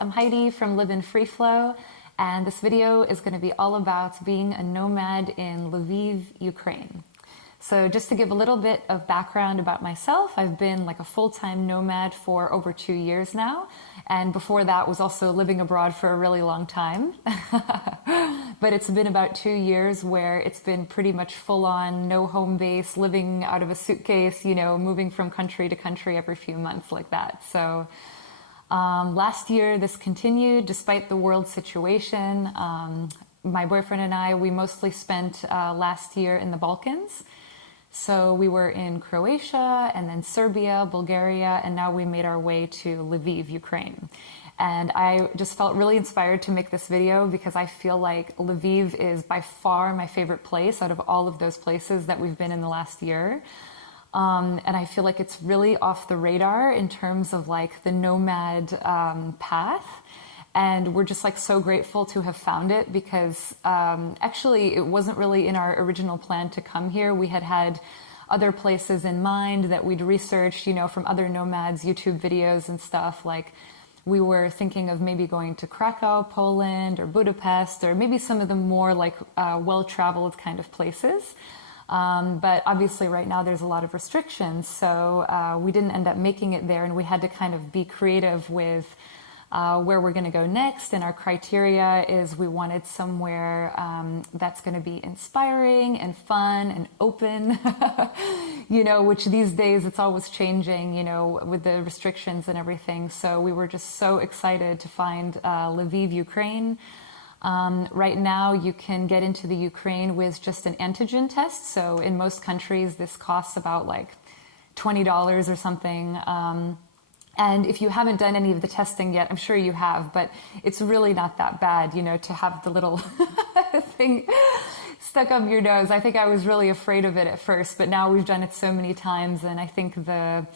I'm Heidi from Live in Free Flow, and this video is going to be all about being a nomad in Lviv, Ukraine. So just to give a little bit of background about myself, I've been like a full-time nomad for over 2 years now, and before that was also living abroad for a really long time. But it's been about 2 years where it's been pretty much full-on, no home base, living out of a suitcase, you know, moving from country to country every few months like that. So last year this continued despite the world situation. My boyfriend and I, we mostly spent last year in the Balkans. So we were in Croatia and then Serbia, Bulgaria, and now we made our way to Lviv, Ukraine. And I just felt really inspired to make this video because I feel like Lviv is by far my favorite place out of all of those places that we've been in the last year. And I feel like it's really off the radar in terms of like the nomad path. And we're just like so grateful to have found it because actually it wasn't really in our original plan to come here. We had other places in mind that we'd researched, you know, from other nomads, YouTube videos and stuff. Like we were thinking of maybe going to Krakow, Poland, or Budapest, or maybe some of the more like well-traveled kind of places. But obviously right now there's a lot of restrictions, so we didn't end up making it there, and we had to kind of be creative with where we're going to go next. And our criteria is we wanted somewhere that's going to be inspiring and fun and open, you know, which these days it's always changing, you know, with the restrictions and everything. So we were just so excited to find Lviv, Ukraine. Right now you can get into the Ukraine with just an antigen test. So in most countries this costs about like $20 or something. And if you haven't done any of the testing yet, I'm sure you have, but it's really not that bad, you know, to have the little thing stuck up your nose. I think I was really afraid of it at first, but now we've done it so many times, and I think the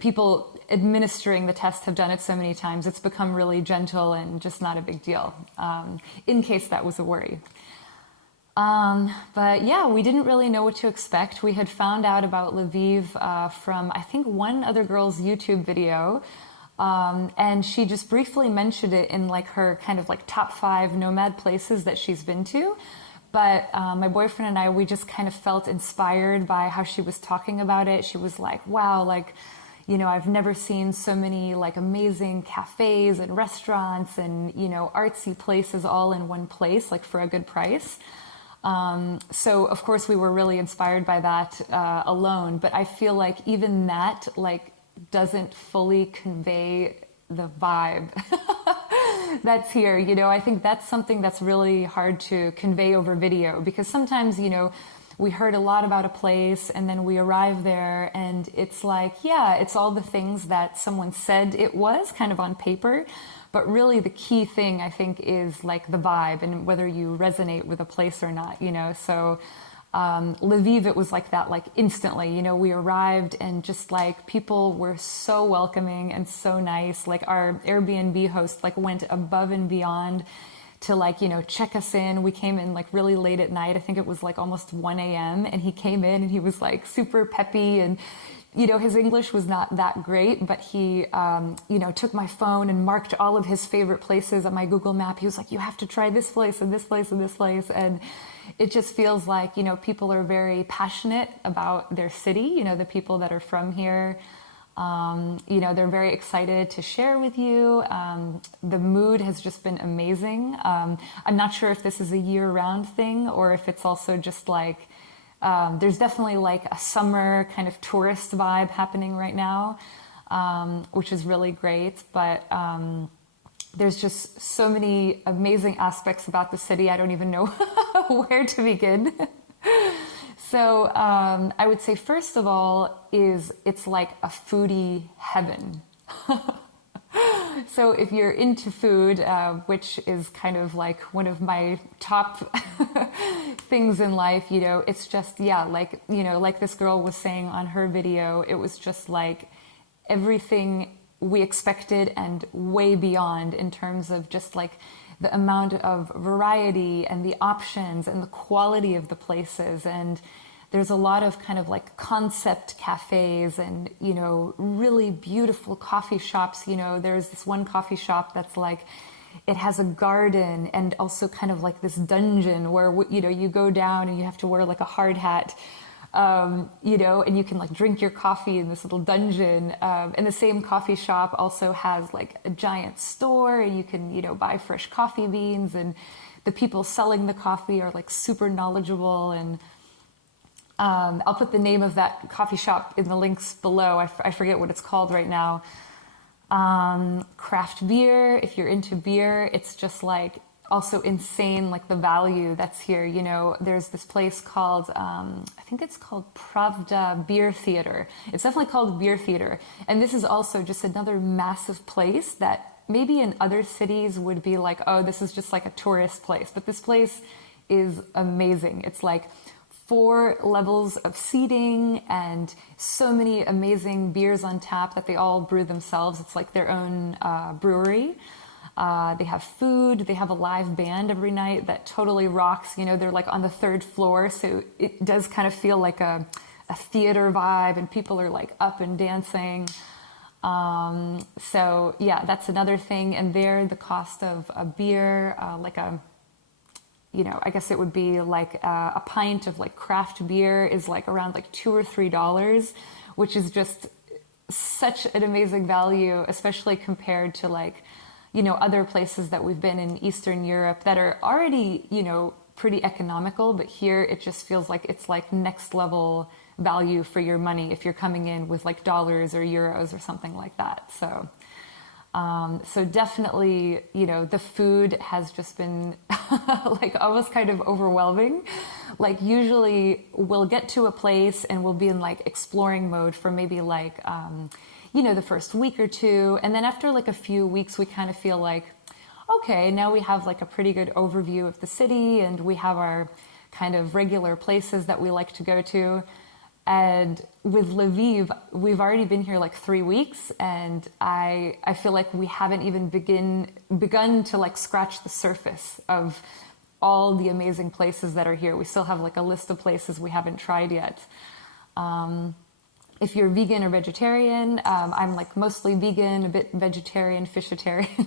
people administering the test have done it so many times, it's become really gentle and just not a big deal, in case that was a worry. But yeah, we didn't really know what to expect. We had found out about Lviv from, I think, one other girl's YouTube video, and she just briefly mentioned it in like her kind of like top 5 nomad places that she's been to. But my boyfriend and I, we just kind of felt inspired by how she was talking about it. She was like, wow, like, you know, I've never seen so many like amazing cafes and restaurants and, you know, artsy places all in one place, like for a good price. So of course we were really inspired by that alone, but I feel like even that like doesn't fully convey the vibe that's here. You know, I think that's something that's really hard to convey over video, because sometimes, you know, we heard a lot about a place and then we arrive there and it's like, yeah, it's all the things that someone said it was kind of on paper. But really the key thing, I think, is like the vibe and whether you resonate with a place or not, you know. So Lviv, it was like that, like instantly, you know, we arrived and just like people were so welcoming and so nice. Like our Airbnb host like went above and beyond to like, you know, check us in. We came in like really late at night. I think it was like almost 1 a.m. and he came in and he was like super peppy, and you know, his English was not that great, but he, you know, took my phone and marked all of his favorite places on my Google map. He was like, you have to try this place and this place and this place. And it just feels like, you know, people are very passionate about their city. You know, the people that are from here, you know, they're very excited to share with you. The mood has just been amazing. I'm not sure if this is a year-round thing or if it's also just like, there's definitely like a summer kind of tourist vibe happening right now, which is really great. But there's just so many amazing aspects about the city. I don't even know where to begin. So I would say, first of all, it's like a foodie heaven. So if you're into food, which is kind of like one of my top things in life, you know, it's just, yeah, like, you know, like this girl was saying on her video, it was just like everything we expected and way beyond in terms of just like the amount of variety and the options and the quality of the places. And there's a lot of kind of like concept cafes and, you know, really beautiful coffee shops. You know, there's this one coffee shop that's like, it has a garden and also kind of like this dungeon where, you know, you go down and you have to wear like a hard hat, you know, and you can like drink your coffee in this little dungeon. And the same coffee shop also has like a giant store, and you can, you know, buy fresh coffee beans, and the people selling the coffee are like super knowledgeable. And I'll put the name of that coffee shop in the links below. I forget what it's called right now. Craft beer, if you're into beer, it's just like also insane, like the value that's here. You know, there's this place called, I think it's called Pravda Beer Theater. It's definitely called Beer Theater. And this is also just another massive place that maybe in other cities would be like, oh, this is just like a tourist place. But this place is amazing. It's like 4 levels of seating and so many amazing beers on tap that they all brew themselves. It's like their own brewery. They have food. They have a live band every night that totally rocks. You know, they're like on the 3rd floor, so it does kind of feel like a theater vibe, and people are like up and dancing. So yeah, that's another thing. And there, the cost of a beer, like a, you know, I guess it would be like a pint of like craft beer is like around like $2 or $3, which is just such an amazing value, especially compared to like, you know, other places that we've been in Eastern Europe that are already, you know, pretty economical. But here it just feels like it's like next level value for your money if you're coming in with like dollars or euros or something like that. So so definitely, you know, the food has just been like almost kind of overwhelming. Like usually we'll get to a place and we'll be in like exploring mode for maybe like, you know, the first week or two. And then after like a few weeks, we kind of feel like, okay, now we have like a pretty good overview of the city, and we have our kind of regular places that we like to go to. And with Lviv, we've already been here like 3 weeks, and I feel like we haven't even begun to like scratch the surface of all the amazing places that are here. We still have like a list of places we haven't tried yet. If you're vegan or vegetarian, I'm like mostly vegan, a bit vegetarian, fishitarian,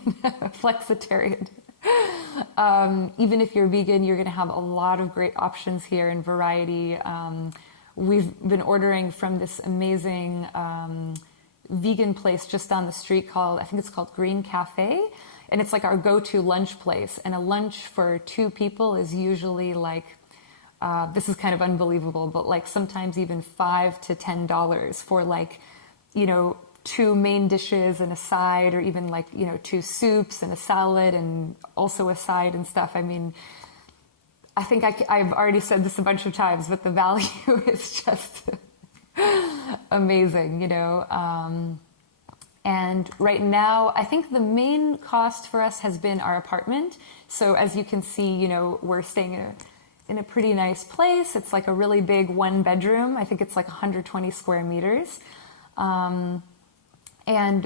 flexitarian. Even if you're vegan, you're going to have a lot of great options here and variety. We've been ordering from this amazing vegan place just down the street called, I think it's called Green Cafe. And it's like our go-to lunch place. And a lunch for 2 people is usually like, this is kind of unbelievable, but like sometimes even $5 to $10 for like, you know, 2 main dishes and a side, or even like, you know, 2 soups and a salad and also a side and stuff. I mean, I think I've already said this a bunch of times, but the value is just amazing, you know. And right now, I think the main cost for us has been our apartment. So as you can see, you know, we're staying in a pretty nice place. It's like a really big 1-bedroom. I think it's like 120 square meters. And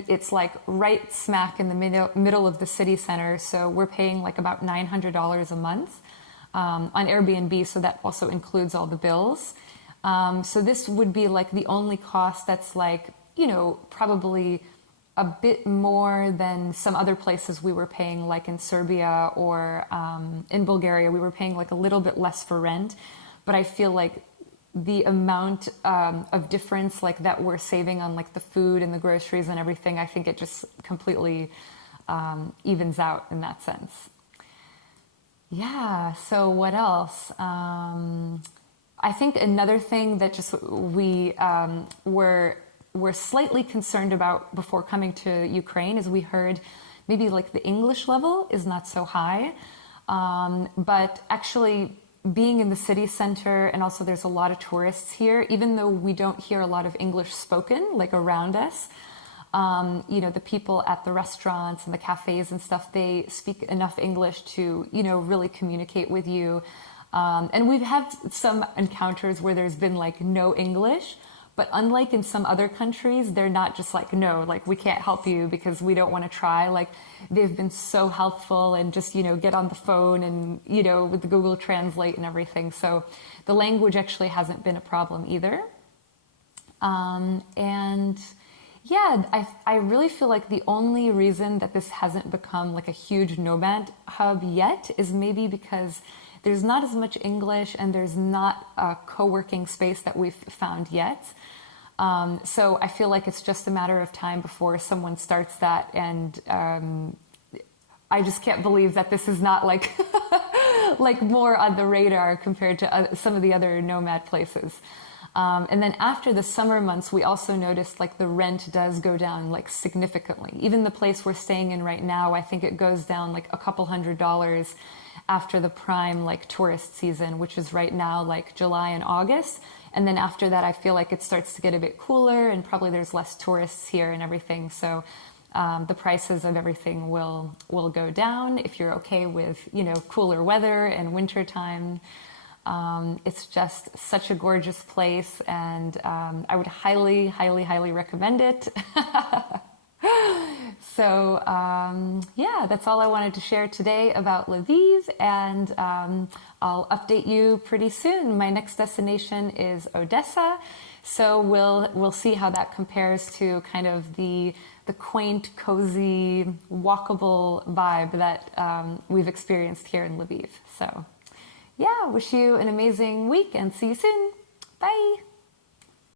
it's like right smack in the middle of the city center. So we're paying like about $900 a month. On Airbnb, so that also includes all the bills. So this would be like the only cost that's like, you know, probably a bit more than some other places we were paying, like in Serbia or in Bulgaria. We were paying like a little bit less for rent, but I feel like the amount of difference like that we're saving on like the food and the groceries and everything, I think it just completely evens out in that sense. Yeah, so what else? I think another thing that just we were slightly concerned about before coming to Ukraine is we heard maybe like the English level is not so high. But actually being in the city center, and also there's a lot of tourists here, even though we don't hear a lot of English spoken like around us, you know, the people at the restaurants and the cafes and stuff, they speak enough English to, you know, really communicate with you. And we've had some encounters where there's been like no English, But unlike in some other countries, they're not just like, no, like we can't help you because we don't want to try. Like they've been so helpful and just, get on the phone and, with the Google Translate and everything. So the language actually hasn't been a problem either. And yeah, I really feel like the only reason that this hasn't become like a huge nomad hub yet is maybe because there's not as much English and there's not a co-working space that we've found yet. So I feel like it's just a matter of time before someone starts that, and I just can't believe that this is not like like more on the radar compared to some of the other nomad places. And then after the summer months, we also noticed like the rent does go down like significantly. Even the place we're staying in right now, I think it goes down like a couple $100s after the prime like tourist season, which is right now like July and August. And then after that, I feel like it starts to get a bit cooler and probably there's less tourists here and everything. So the prices of everything will go down if you're okay with, cooler weather and winter time. It's just such a gorgeous place, and I would highly, highly, highly recommend it. So yeah, that's all I wanted to share today about Lviv, and I'll update you pretty soon. My next destination is Odessa, so we'll see how that compares to kind of the quaint, cozy, walkable vibe that we've experienced here in Lviv. So yeah, wish you an amazing week and see you soon. Bye.